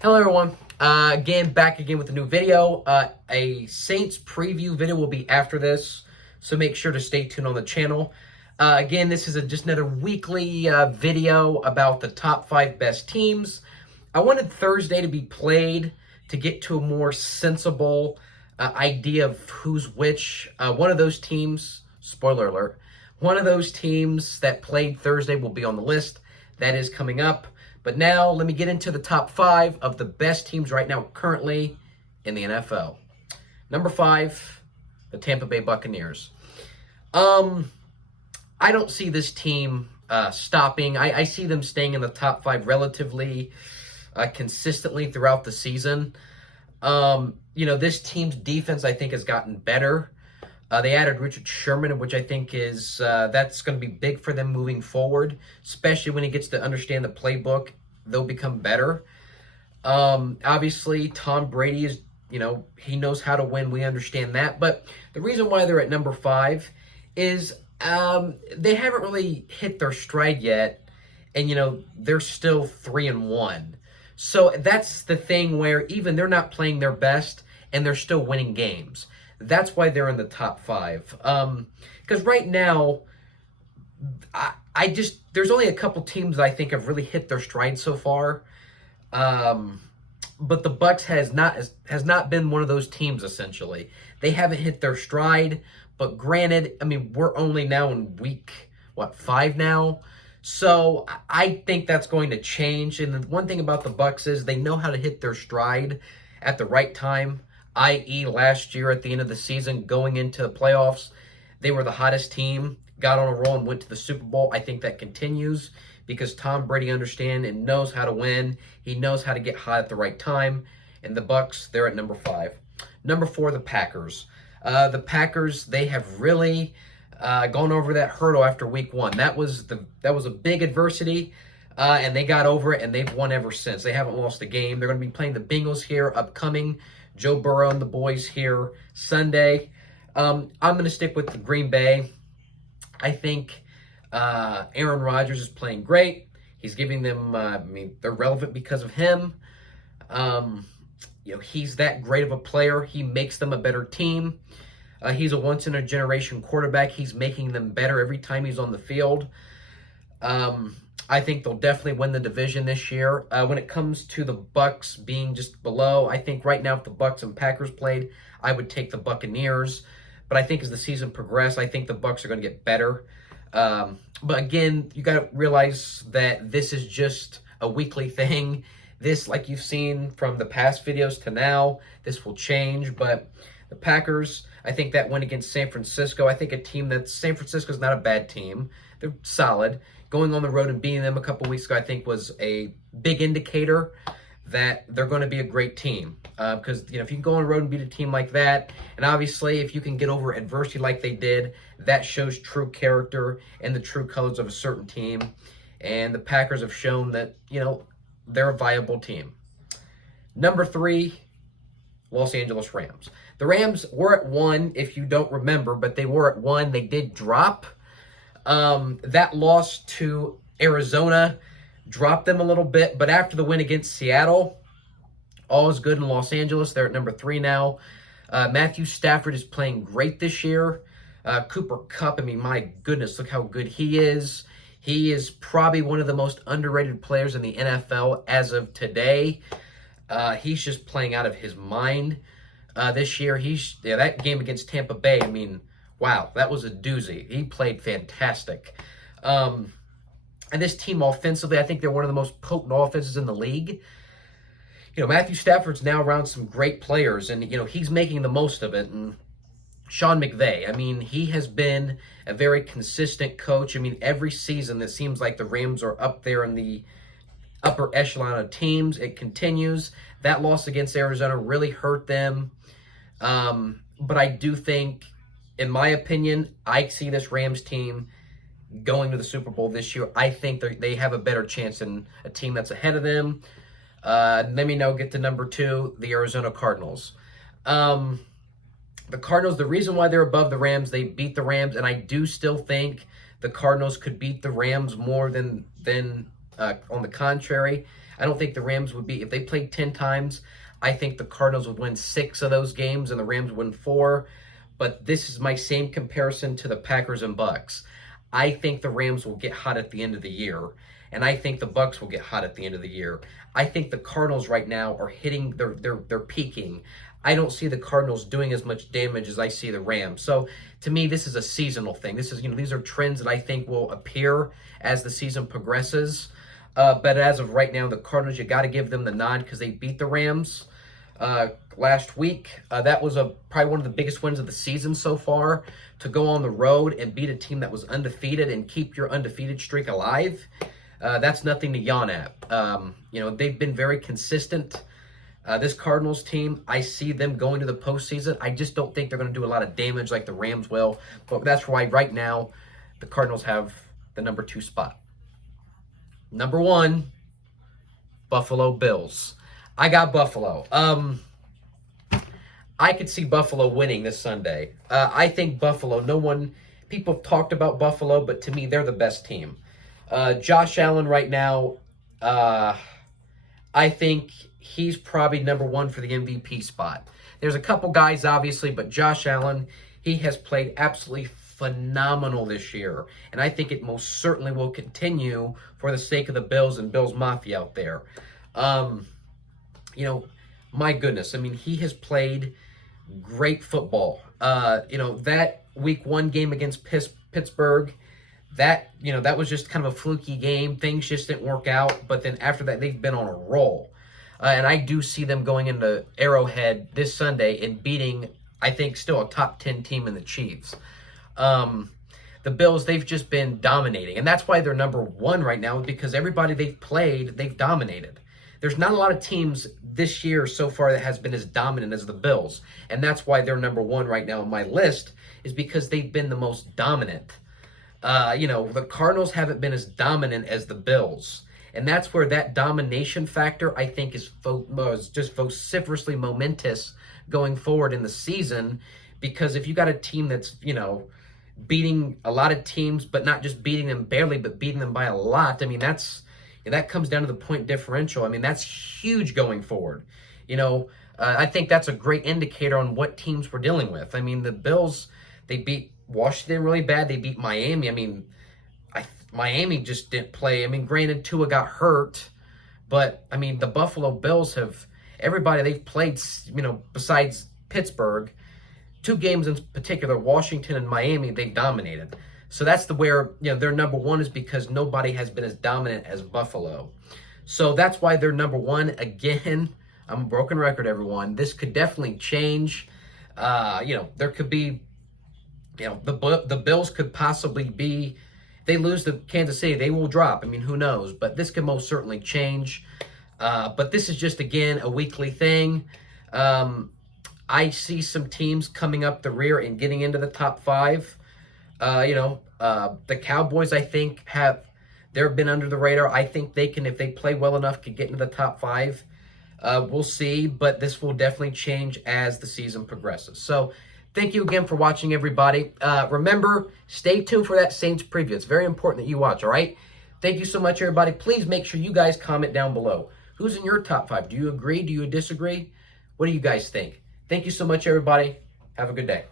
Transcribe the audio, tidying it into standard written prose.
Hello everyone. Back again with a new video. A Saints preview video will be after this, so make sure to stay tuned on the channel. This is just another weekly video about the top 5 best teams. I wanted Thursday to be played to get to a more sensible idea of who's which. One of those teams, spoiler alert, one of those teams that played Thursday will be on the list. That is coming up. But now, let me get into the top 5 of the best teams right now currently in the NFL. Number 5, the Tampa Bay Buccaneers. I don't see this team stopping. I see them staying in the top 5 relatively consistently throughout the season. This team's defense, I think, has gotten better. They added Richard Sherman, which I think is that's going to be big for them moving forward, especially when he gets to understand the playbook. They'll become better. Obviously, Tom Brady is, he knows how to win. We understand that. But the reason why they're at number 5 is they haven't really hit their stride yet. And, they're still 3-1. So that's the thing where even they're not playing their best and they're still winning games. That's why they're in the top 5. Because right now, there's only a couple teams that I think have really hit their stride so far. But the Bucs has not been one of those teams, essentially. They haven't hit their stride. But granted, we're only now in week, 5 now? So I think that's going to change. And the one thing about the Bucs is they know how to hit their stride at the right time. I.e. last year at the end of the season, going into the playoffs, they were the hottest team, got on a roll and went to the Super Bowl. I think that continues because Tom Brady understands and knows how to win. He knows how to get hot at the right time. And the Bucs, they're at number 5. Number 4, the Packers. The Packers, they have really gone over that hurdle after week 1. That was a big adversity, and they got over it, and they've won ever since. They haven't lost a game. They're going to be playing the Bengals here upcoming. Joe Burrow and the boys here Sunday. I'm going to stick with the Green Bay. I think Aaron Rodgers is playing great. He's giving them, they're relevant because of him. He's that great of a player. He makes them a better team. He's a once-in-a-generation quarterback. He's making them better every time he's on the field. I think they'll definitely win the division this year. When it comes to the Bucs being just below, I think right now if the Bucs and Packers played, I would take the Buccaneers. But I think as the season progresses, I think the Bucs are going to get better. But again, you got to realize that this is just a weekly thing. This, like you've seen from the past videos to now, this will change. But the Packers, I think that win against San Francisco, I think San Francisco's not a bad team. They're solid. Going on the road and beating them a couple weeks ago, I think, was a big indicator that they're going to be a great team. Because, if you can go on the road and beat a team like that, and obviously if you can get over adversity like they did, that shows true character and the true colors of a certain team. And the Packers have shown that, they're a viable team. Number 3, Los Angeles Rams. The Rams were at 1, if you don't remember, but they were at 1. They did drop. That loss to Arizona dropped them a little bit, but after the win against Seattle, all is good in Los Angeles. They're at number 3 now. Matthew Stafford is playing great this year. Cooper Kupp, my goodness, look how good he is. He is probably one of the most underrated players in the NFL as of today. He's just playing out of his mind this year. That game against Tampa Bay, wow, that was a doozy. He played fantastic. And this team offensively, I think they're one of the most potent offenses in the league. Matthew Stafford's now around some great players, and, he's making the most of it. And Sean McVay, he has been a very consistent coach. Every season it seems like the Rams are up there in the upper echelon of teams. It continues. That loss against Arizona really hurt them. But I do think, in my opinion, I see this Rams team going to the Super Bowl this year. I think they have a better chance than a team that's ahead of them. Let me now get to number 2, the Arizona Cardinals. The Cardinals, the reason why they're above the Rams, they beat the Rams, and I do still think the Cardinals could beat the Rams more than on the contrary. I don't think the Rams would be, if they played 10 times, I think the Cardinals would win 6 of those games and the Rams would win 4. But this is my same comparison to the Packers and Bucs. I think the Rams will get hot at the end of the year, and I think the Bucs will get hot at the end of the year. I think the Cardinals right now are hitting, they're peaking. I don't see the Cardinals doing as much damage as I see the Rams. So to me, this is a seasonal thing. This is, these are trends that I think will appear as the season progresses. But as of right now, the Cardinals, you got to give them the nod because they beat the Rams last week. That was probably one of the biggest wins of the season so far, to go on the road and beat a team that was undefeated and keep your undefeated streak alive. That's nothing to yawn at. They've been very consistent. This Cardinals team, I see them going to the postseason. I just don't think they're going to do a lot of damage like the Rams will. But that's why right now the Cardinals have the number 2 spot. Number 1, Buffalo Bills. I got Buffalo. I could see Buffalo winning this Sunday. I think Buffalo, people have talked about Buffalo, but to me, they're the best team. Josh Allen right now, I think he's probably number 1 for the MVP spot. There's a couple guys, obviously, but Josh Allen, he has played absolutely phenomenal this year. And I think it most certainly will continue for the sake of the Bills and Bills Mafia out there. My goodness, he has played great football. That week 1 game against Pittsburgh, that was just kind of a fluky game. Things just didn't work out. But then after that, they've been on a roll. And I do see them going into Arrowhead this Sunday and beating, I think, still a top 10 team in the Chiefs. The Bills, they've just been dominating. And that's why they're number 1 right now, because everybody they've played, they've dominated. There's not a lot of teams this year so far that has been as dominant as the Bills. And that's why they're number 1 right now on my list, is because they've been the most dominant. The Cardinals haven't been as dominant as the Bills. And that's where that domination factor, I think, is just vociferously momentous going forward in the season. Because if you got a team that's, beating a lot of teams, but not just beating them barely, but beating them by a lot, that comes down to the point differential. That's huge going forward. I think that's a great indicator on what teams we're dealing with. The Bills, they beat Washington really bad. They beat Miami. Miami just didn't play. Granted, Tua got hurt, but, the Buffalo Bills everybody they've played, besides Pittsburgh, 2 games in particular, Washington and Miami, they've dominated. So that's where their number 1 is, because nobody has been as dominant as Buffalo. So that's why they're number 1. Again, I'm a broken record, everyone. This could definitely change. There could be, the Bills could possibly be, if they lose to Kansas City, they will drop. Who knows? But this could most certainly change. But this is just, again, a weekly thing. I see some teams coming up the rear and getting into the top 5. The Cowboys, I think, they've been under the radar. I think they can, if they play well enough, could get into the top 5. We'll see, but this will definitely change as the season progresses. So thank you again for watching, everybody. Remember, stay tuned for that Saints preview. It's very important that you watch, all right? Thank you so much, everybody. Please make sure you guys comment down below. Who's in your top 5? Do you agree? Do you disagree? What do you guys think? Thank you so much, everybody. Have a good day.